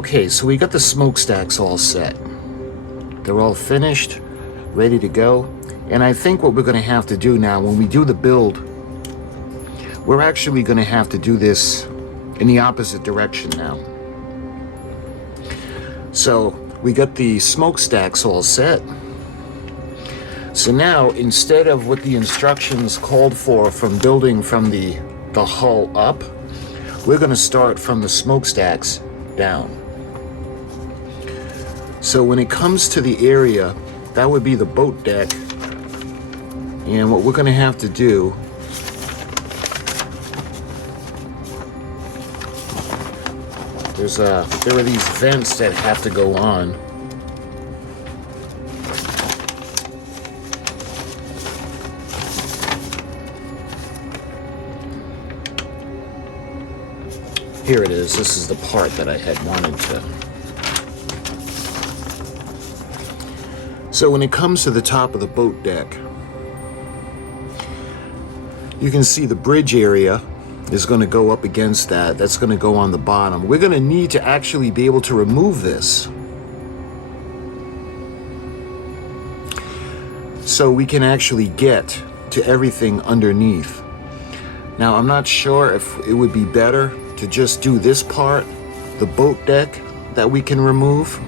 Okay, so we got the smokestacks all set. They're all finished, ready to go. And I think what we're going to have to do now, when we do the build, we're actually going to have to do this in the opposite direction now. So we got the smokestacks all set. So now, instead of what the instructions called for from building from the hull up, we're going to start from the smokestacks down. So when it comes to the area, that would be the boat deck. And what we're going to have to do there are these vents that have to go on. Here it is. This is the part that I had wanted to. So when it comes to the top of the boat deck, you can see the bridge area is going to go up against that. That's going to go on the bottom. We're going to need to actually be able to remove this so we can actually get to everything underneath. Now, I'm not sure if it would be better to just do this part, the boat deck, that we can remove.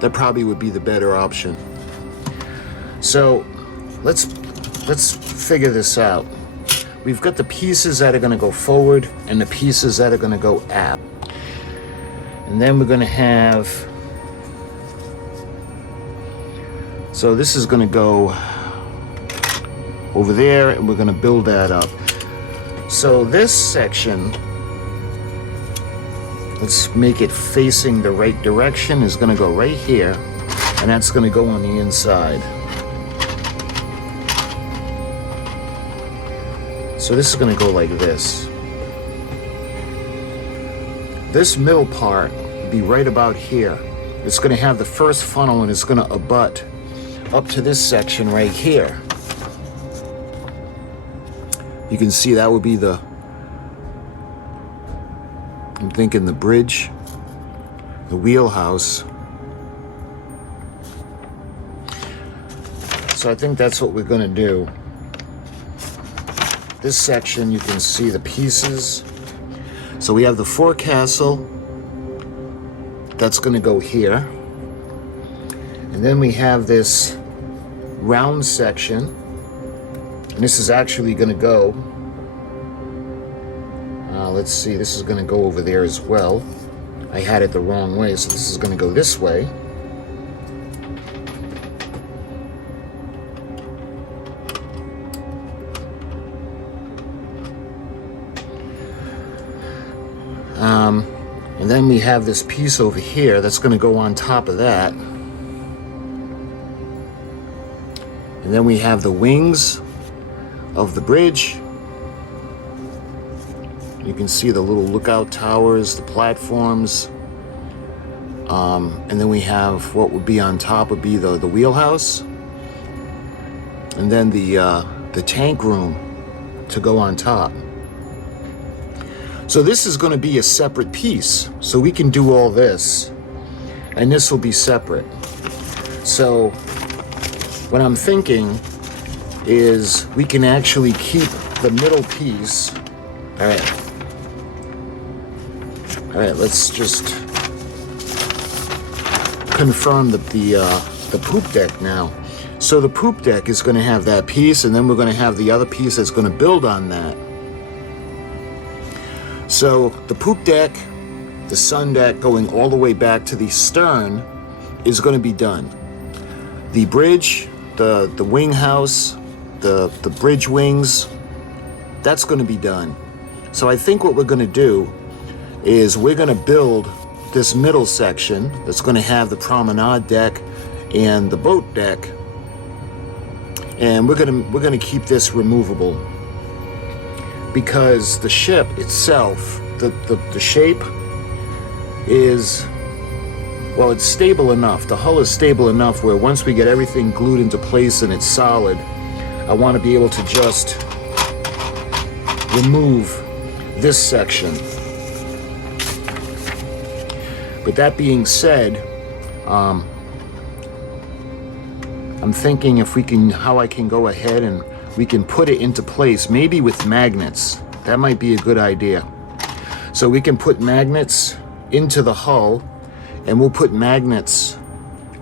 That probably would be the better option. So let's figure this out. We've got the pieces that are going to go forward and the pieces that are going to go aft. And then we're going to have, so this is going to go over there and we're going to build that up. So this section, let's make it facing the right direction, is going to go right here, and that's going to go on the inside. So this is going to go like this. This middle part will be right about here. It's going to have the first funnel and it's going to abut up to this section right here. You can see that would be the, I'm thinking the bridge, the wheelhouse. So I think that's what we're going to do. This section, you can see the pieces. So we have the forecastle. That's going to go here. And then we have this round section. And this is actually going to go, let's see, this is going to go over there as well. I had it the wrong way, so this is going to go this way. And then we have this piece over here that's going to go on top of that. And then we have the wings of the bridge. You can see the little lookout towers, the platforms. And then we have what would be on top would be the wheelhouse. And then the tank room to go on top. So this is going to be a separate piece. So we can do all this, and this will be separate. So what I'm thinking is we can actually keep the middle piece. All right, let's just confirm the poop deck now. So the poop deck is going to have that piece, and then we're going to have the other piece that's going to build on that. So the poop deck, the sun deck going all the way back to the stern is going to be done. The bridge, the wing house, the bridge wings, that's going to be done. So I think what we're going to do is we're going to build this middle section that's going to have the promenade deck and the boat deck, and we're going to keep this removable because the ship itself, the shape is, well, it's stable enough. The hull is stable enough where once we get everything glued into place and it's solid, I want to be able to just remove this section But that being said, I'm thinking if we can, how I can go ahead and we can put it into place, maybe with magnets. That might be a good idea. So we can put magnets into the hull, and we'll put magnets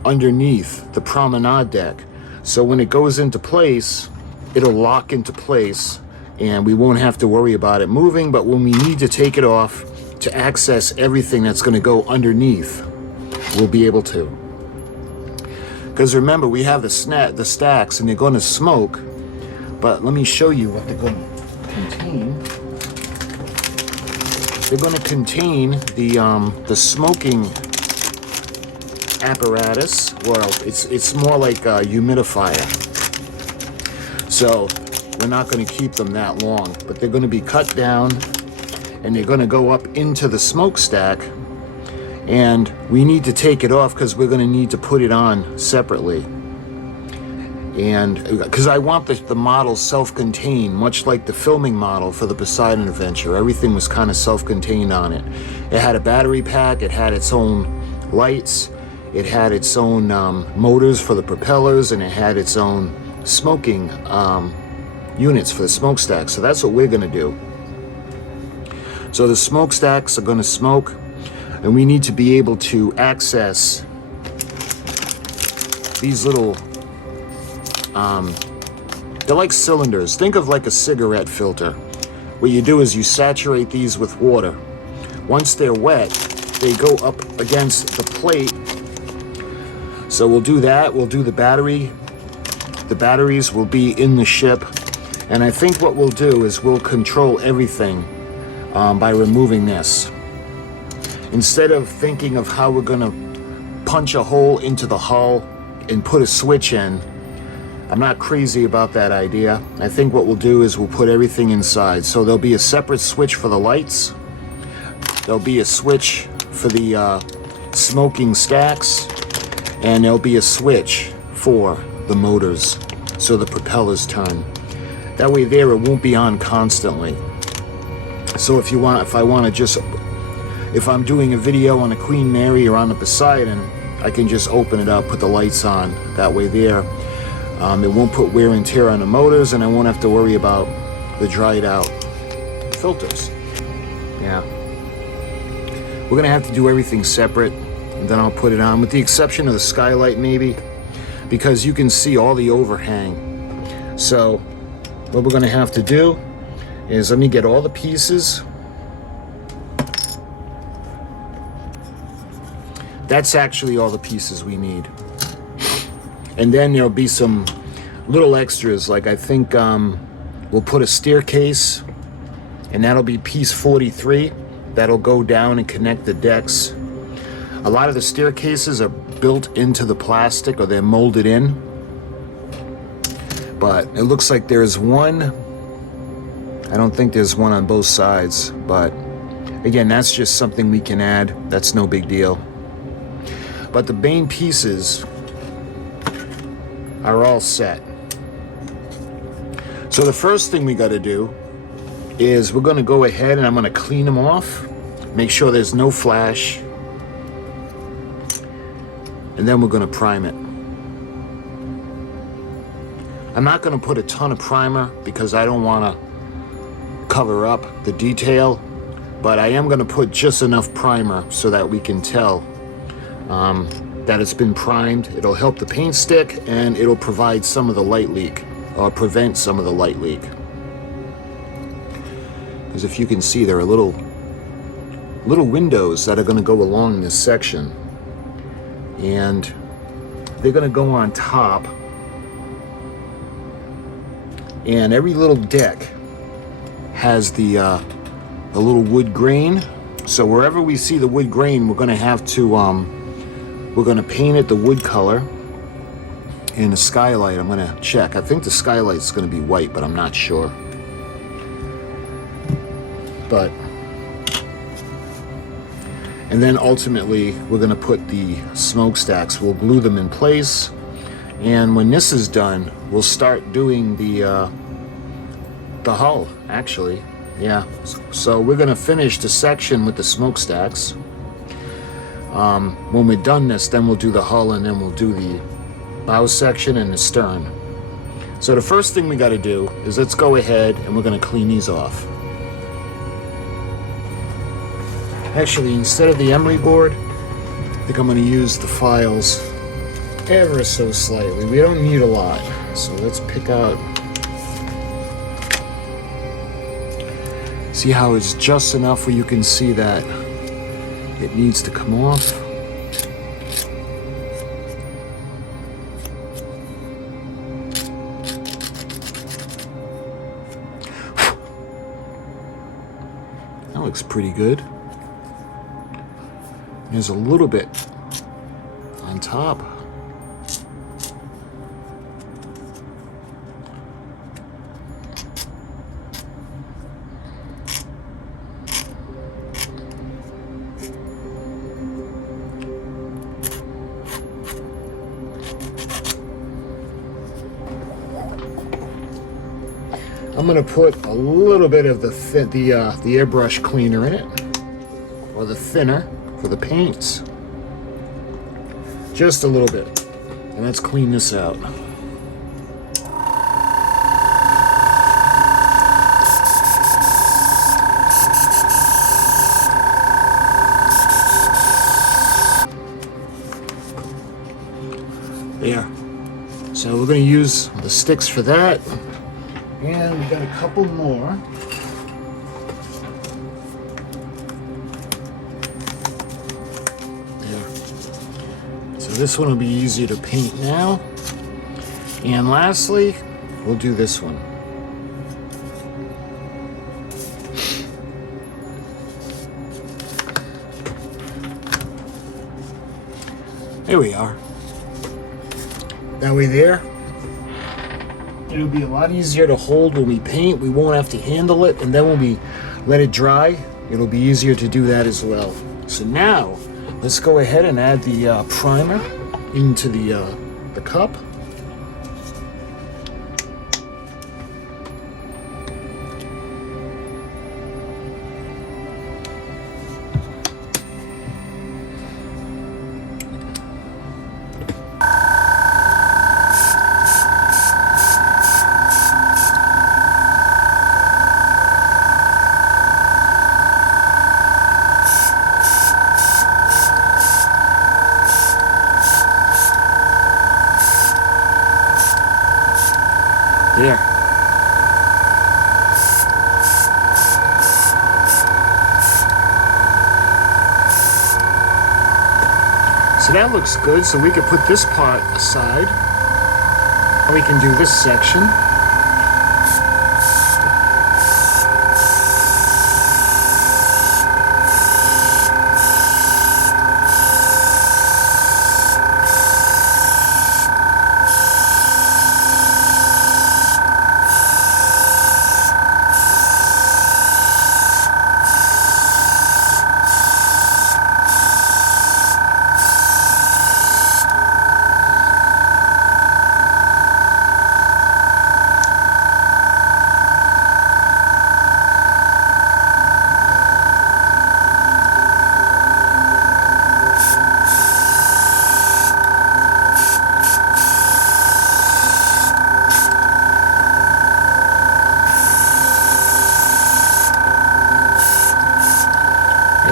underneath the promenade deck. So when it goes into place, it'll lock into place and we won't have to worry about it moving. But when we need to take it off to access everything that's going to go underneath, we'll be able to. Because remember, we have the stacks and they're going to smoke. But let me show you what they're going to contain. They're going to contain the smoking apparatus. Well, it's more like a humidifier. So we're not going to keep them that long, but they're going to be cut down and they're going to go up into the smokestack. And we need to take it off because we're going to need to put it on separately. And because I want the model self-contained, much like the filming model for the Poseidon adventure. Everything was kind of self-contained on it. It had a battery pack, it had its own lights, it had its own motors for the propellers, and it had its own smoking units for the smokestack. So that's what we're going to do. So the smokestacks are going to smoke, and we need to be able to access these little, they're like cylinders. Think of like a cigarette filter. What you do is you saturate these with water. Once they're wet, they go up against the plate. So we'll do that. We'll do the battery. The batteries will be in the ship. And I think what we'll do is we'll control everything by removing this. Instead of thinking of how we're gonna punch a hole into the hull and put a switch in, I'm not crazy about that idea. I think what we'll do is we'll put everything inside. So there'll be a separate switch for the lights. There'll be a switch for the smoking stacks. And there'll be a switch for the motors so the propellers turn. That way there it won't be on constantly. So if I'm doing a video on the Queen Mary or on the Poseidon, I can just open it up, put the lights on. That way there, it won't put wear and tear on the motors, and I won't have to worry about the dried out filters. Yeah. We're gonna have to do everything separate, and then I'll put it on, with the exception of the skylight maybe, because you can see all the overhang. So what we're gonna have to do is, let me get all the pieces. That's actually all the pieces we need. And then there'll be some little extras, like I think we'll put a staircase, and that'll be piece 43. That'll go down and connect the decks. A lot of the staircases are built into the plastic, or they're molded in. But it looks like there's one. I don't think there's one on both sides, but again, that's just something we can add. That's no big deal. But the main pieces are all set. So the first thing we got to do is we're going to go ahead and I'm going to clean them off, make sure there's no flash, and then we're going to prime it. I'm not going to put a ton of primer because I don't want to cover up the detail, but I am going to put just enough primer so that we can tell that it's been primed. It'll help the paint stick, and it'll provide some of the light leak, or prevent some of the light leak. Because if you can see, there are little windows that are going to go along this section, and they're going to go on top. And every little deck has the little wood grain. So wherever we see the wood grain, we're going to have to we're going to paint it the wood color. In the skylight, I'm going to check. I think the skylight's going to be white, but I'm not sure. But, and then ultimately, we're going to put the smokestacks. We'll glue them in place. And when this is done, we'll start doing the hull, actually. Yeah. So we're going to finish the section with the smokestacks. When we're done this, then we'll do the hull and then we'll do the bow section and the stern. So the first thing we got to do is let's go ahead and we're going to clean these off. Actually, instead of the emery board, I think I'm going to use the files ever so slightly. We don't need a lot, so let's pick out. See how it's just enough where you can see that it needs to come off. That looks pretty good. There's a little bit on top. I'm going to put a little bit of the airbrush cleaner in it, or the thinner for the paints. Just a little bit. And let's clean this out. There. So we're going to use the sticks for that. And we've got a couple more. There. So this one will be easier to paint now. And lastly, we'll do this one. There we are. That way there. It'll be a lot easier to hold when we paint. We won't have to handle it, and then when we let it dry, it'll be easier to do that as well. So now, let's go ahead and add the primer into the cup. There. So that looks good, so we could put this part aside. And we can do this section.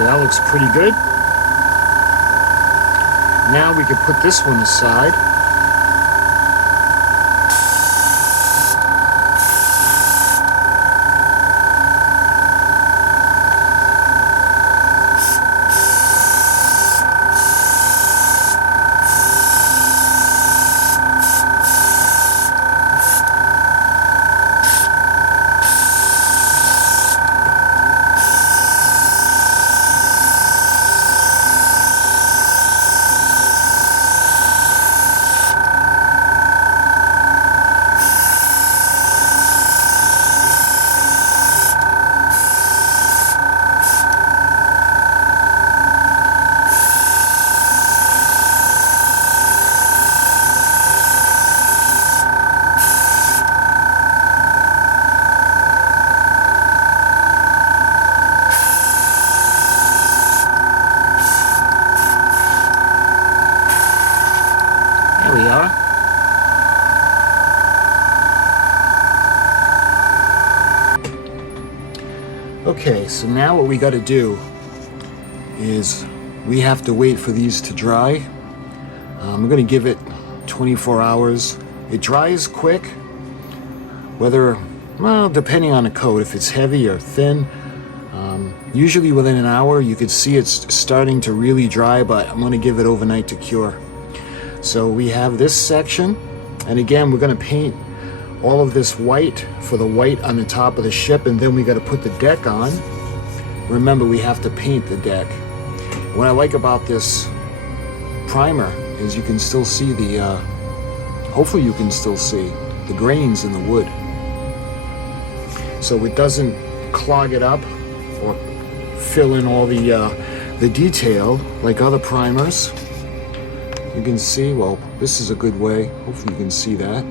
That looks pretty good. Now we can put this one aside. Okay, so now what we got to do is we have to wait for these to dry. I'm going to give it 24 hours. It dries quick, whether, well, depending on the coat, if it's heavy or thin. Usually within an hour, you could see it's starting to really dry, but I'm going to give it overnight to cure. So we have this section, and again, we're going to paint all of this white for the white on the top of the ship, and then we got to put the deck on. Remember, we have to paint the deck. What I like about this primer is you can still see the, hopefully you can still see the grains in the wood. So it doesn't clog it up or fill in all the detail like other primers. You can see, well, this is a good way. Hopefully you can see that,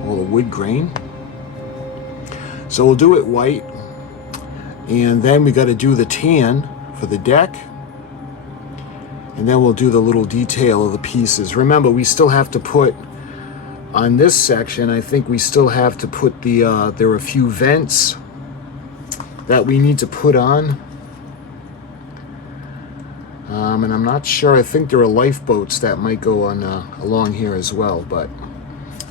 all the wood grain. So we'll do it white, and then we got to do the tan for the deck, and then we'll do the little detail of the pieces. Remember, we still have to put on this section, I think we still have to put the, there are a few vents that we need to put on. And I'm not sure, I think there are lifeboats that might go on along here as well, but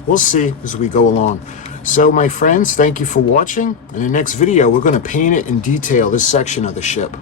we'll see as we go along. So my friends, thank you for watching. In the next video, we're going to paint it in detail, this section of the ship.